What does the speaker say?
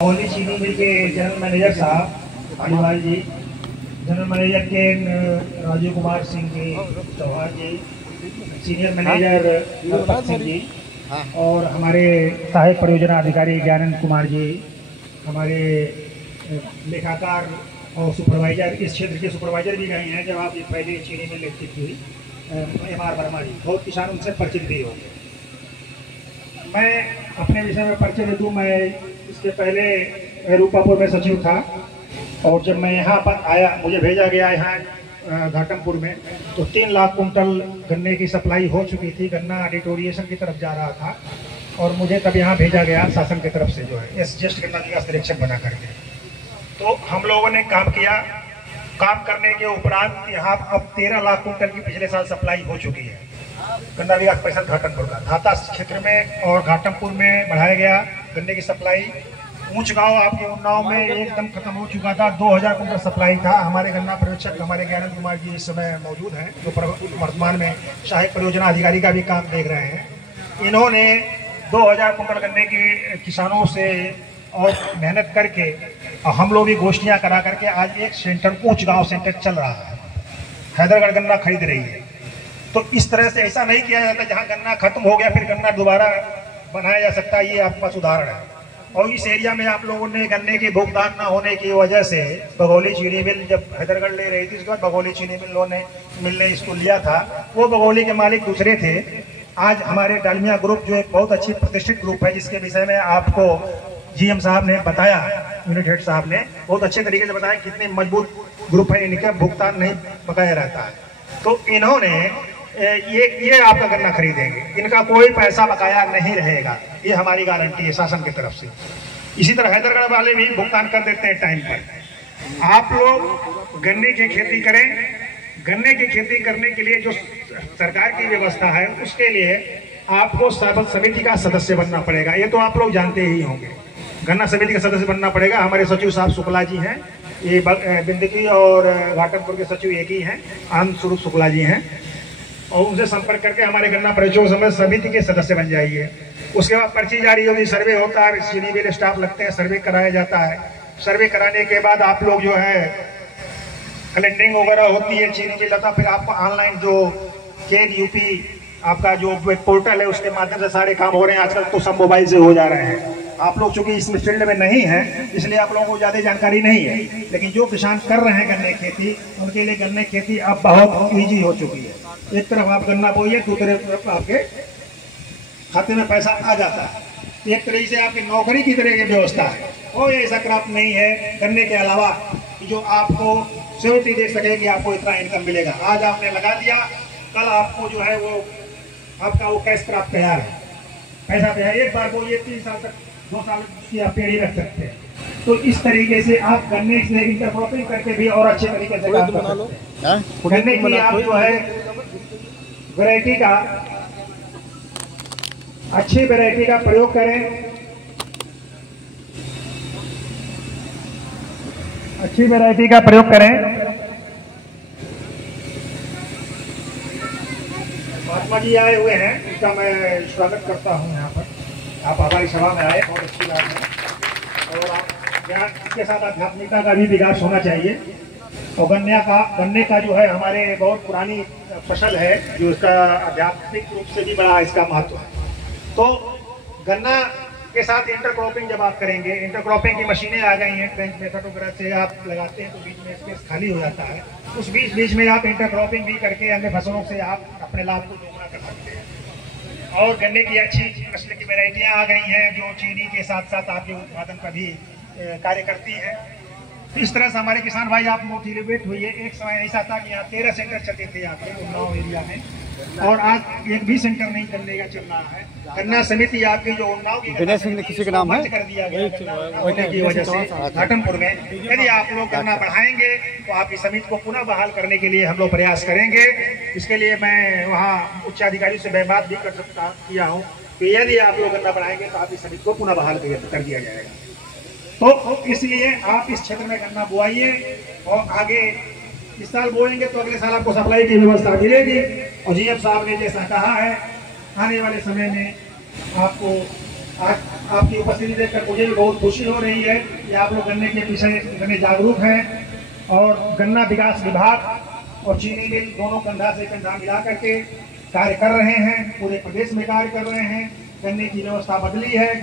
Only चीनी मिल के general manager साहब अनिवाल जी, जनरल मैनेजर के राजीव कुमार सिंह जी चौहान जी, सीनियर मैनेजर दीपक सिंह जी और हमारे सहायक परियोजना अधिकारी ज्ञानंद कुमार जी, हमारे लेखाकार और सुपरवाइजर, इस क्षेत्र के सुपरवाइजर भी गए हैं जब आप पहले चीनी मिल लिखती थी, MR वर्मा जी, बहुत किसान उनसे परिचित भी होंगे। मैं अपने विषय में परिचय दे दूँ। मैं इसके पहले रूपापुर में सचिव था और जब मैं यहाँ पर आया, मुझे भेजा गया यहाँ घाटमपुर में, तो 3 लाख कुंटल गन्ने की सप्लाई हो चुकी थी। गन्ना डिटोरिएशन की तरफ जा रहा था और मुझे तब यहाँ भेजा गया शासन की तरफ से, जो है जस्ट गन्ना विकास निरीक्षक बना करके। तो हम लोगों ने काम किया। काम करने के उपरांत यहाँ अब 13 लाख कुंटल की पिछले साल सप्लाई हो चुकी है गन्ना विकास परिषद घाटमपुर का। धाता क्षेत्र में और घाटमपुर में बढ़ाया गया गन्ने की सप्लाई। ऊंच गांव आपके उन्नाव में एकदम खत्म हो चुका था, 2000 कुंटल सप्लाई था। हमारे गन्ना पर्यवेक्षक हमारे ज्ञानंद कुमार जी इस समय मौजूद हैं, जो वर्तमान में सहायक परियोजना अधिकारी का भी काम देख रहे हैं। इन्होंने 2000 कुंटल गन्ने के किसानों से और मेहनत करके हम लोग भी गोष्ठियां करा करके आज एक सेंटर, ऊंच गाँव सेंटर चल रहा है। हैदरगढ़ गन्ना खरीद रही है। तो इस तरह से ऐसा नहीं किया जाता जहां गन्ना खत्म हो गया फिर गन्ना दोबारा बनाया जा सकता है। ये आपके पास उदाहरण है। और इस एरिया में आप लोगों ने गन्ने के भुगतान न होने की वजह से बघौली चीनी मिल जब हैदरगढ़ ले रही थी, उसके बाद बघौली चीनी मिल ने इसको लिया था। वो बघौली के मालिक दूसरे थे। आज हमारे डालमिया ग्रुप, जो एक बहुत अच्छी प्रतिष्ठित ग्रुप है, जिसके विषय में आपको GM साहब ने बताया, यूनिट हेड साहब ने बहुत अच्छे तरीके से बताया कितनी मजबूत ग्रुप है, इनका भुगतान नहीं बकाया रहता है। तो इन्होंने ये आपका गन्ना खरीदेंगे, इनका कोई पैसा बकाया नहीं रहेगा, ये हमारी गारंटी है शासन की तरफ से। इसी तरह हैदरगढ़ वाले भी भुगतान कर देते हैं टाइम पर। आप लोग गन्ने की खेती करें। गन्ने की खेती करने के लिए जो सरकार की व्यवस्था है, उसके लिए आपको समिति का सदस्य बनना पड़ेगा। ये तो आप लोग जानते ही होंगे, गन्ना समिति का सदस्य बनना पड़ेगा। हमारे सचिव साहब शुक्ला जी हैं, ये बिंदकी और घाटमपुर के सचिव एक ही हैं, आनंद स्वरूप शुक्ला जी हैं। और उनसे संपर्क करके हमारे गन्ना पर्यवेक्षक समिति के सदस्य बन जाइए। उसके बाद पर्ची जारी होगी, सर्वे होता है, चीनी मिल स्टाफ लगते हैं, सर्वे कराया जाता है। सर्वे कराने के बाद आप लोग जो है कैलेंडरिंग वगैरह होती है, चीनी मिल आता, फिर आपको ऑनलाइन जो KNUP आपका जो पोर्टल है, उसके माध्यम से सारे काम हो रहे हैं। आजकल तो सब मोबाइल से हो जा रहे हैं। आप लोग चूंकि इस फील्ड में नहीं हैं, इसलिए आप लोगों को ज़्यादा जानकारी नहीं है, लेकिन जो किसान कर रहे हैं गन्ने खेती, उनके लिए गन्ने खेती अब बहुत ईजी हो चुकी है। एक तरफ आप गन्ना बोइए, दूसरे तरफ आपके खाते में पैसा आ जाता है। एक तरीके से आपकी नौकरी की तरह की व्यवस्था है। कोई ऐसा क्रॉप नहीं है गन्ने के अलावा जो आपको सिक्योरिटी दे सके कि आपको इतना इनकम मिलेगा। आज आपने लगा दिया, कल आपको जो है वो आपका वो कैश क्रॉप तैयार है, पैसा तैयार। एक बार बोइए 3 साल तक, 2 साल की आप पेड़ ही रख सकते हैं। तो इस तरीके से आप गन्ने से इंटरक्रॉपिंग करके भी और अच्छे तरीके से काम कर सकते हैं। गन्ने की आप जो है वैरायटी का, अच्छी वैरायटी का प्रयोग करें, अच्छी वैरायटी का प्रयोग करें। महात्मा जी आए हुए हैं, इनका मैं स्वागत करता हूं यहाँ पर। आप हमारी सभा में आए, बहुत अच्छी बात है। और आप इसके साथ आध्यात्मिकता का भी विकास होना चाहिए। और गन्ने का जो है हमारे बहुत पुरानी फसल है, जो इसका आध्यात्मिक रूप से भी बड़ा इसका महत्व है। तो गन्ना के साथ इंटरक्रॉपिंग जब आप करेंगे, इंटरक्रॉपिंग की मशीनें आ गई हैं, ट्रेंच मेथड वगैरह से आप लगाते हैं तो बीच में स्पेस खाली हो जाता है। उस बीच में आप इंटरक्रॉपिंग भी करके अन्य फसलों से आप अपने लाभ को दोगुना कर सकते हैं। और गन्ने की अच्छी नस्ल की वैरायटियाँ आ गई हैं, जो चीनी के साथ साथ आपके उत्पादन पर भी कार्य करती हैं। इस तरह से हमारे किसान भाई आप मोटिवेट हुई है। एक समय ऐसा था कि यहाँ 13 सेंटर चलते थे आपके उन्नाव एरिया में, और आज एक भी सेंटर नहीं चलने का चल रहा है। गन्ना समिति आपकी जो उन्नाव की किसी का नाम है कर दिया गया होने की वजह से घाटमपुर में। यदि आप लोग गन्ना बढ़ाएंगे तो आपकी समिति को पुनः बहाल करने के लिए हम लोग प्रयास करेंगे। इसके लिए मैं वहाँ उच्च अधिकारी से मैं बात भी किया हूँ कि यदि आप लोग गन्ना बढ़ाएंगे तो आपकी समिति को पुनः बहाल कर दिया जाएगा। तो इसलिए आप इस क्षेत्र में गन्ना बोआइए, और आगे इस साल बोएंगे तो अगले साल आपको सप्लाई की व्यवस्था मिलेगी। और GM साहब ने जैसा कहा है, आने वाले समय में आपको आज आपकी उपस्थिति देखकर मुझे भी बहुत खुशी हो रही है कि आप लोग गन्ने के विषय गन्ने जागरूक हैं और गन्ना विकास विभाग और चीनी मिल दोनों कंधा से कंधा मिला करके कार्य कर रहे हैं, पूरे प्रदेश में कार्य कर रहे हैं। गन्ने की व्यवस्था बदली है।